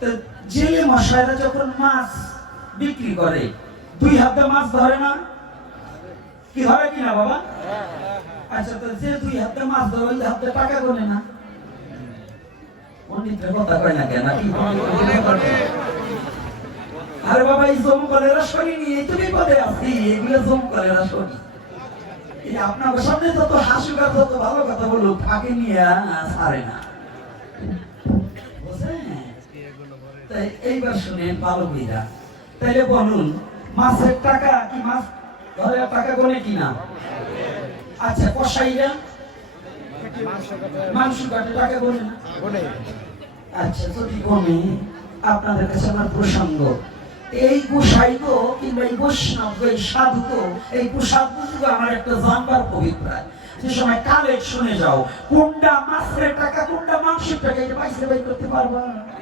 তো জেলে মশাইরা যখন মাছ বিক্রি করে 2 হাতে মাছ ধরে না, কি ধরে কিনা বাবা? আচ্ছা, তো যে 2 হাতে মাছ ধরে ওই হাতে টাকা গোনে না? পণ্ডিতের কথা কয় না কেন? আরে বাবা, এই জমকলেরা শোনেনি, এই তুমি পদে আছি, এগুলো জমকলেরা শোনি। এই আপনার সামনে যত হাসুকা যত ভালো কথা বলুক, ফাঁকে নিয়ে ছাড়ে না, বুঝলেন? তাই এইবার শুনেন ভালো কইরা। তাইলে বলুন, মাছের টাকা কি মাছ ধরে টাকা গোনে কিনা? আচ্ছা, কসাইরা মাংস কাটে টাকা গোনে না? আচ্ছা, যদি গোনে, আপনাদের কাছে আমার প্রসঙ্গ, এই গোসাই তো কিংবা এই বৈষ্ণব এই সাধু তো এই প্রসাদ আমার একটা জানবার অভিপ্রায়। যে সময় কালে শুনে যাও, কোনটা মাছের টাকা কোনটা মাংসের টাকা এটা বাইরে করতে পারবা?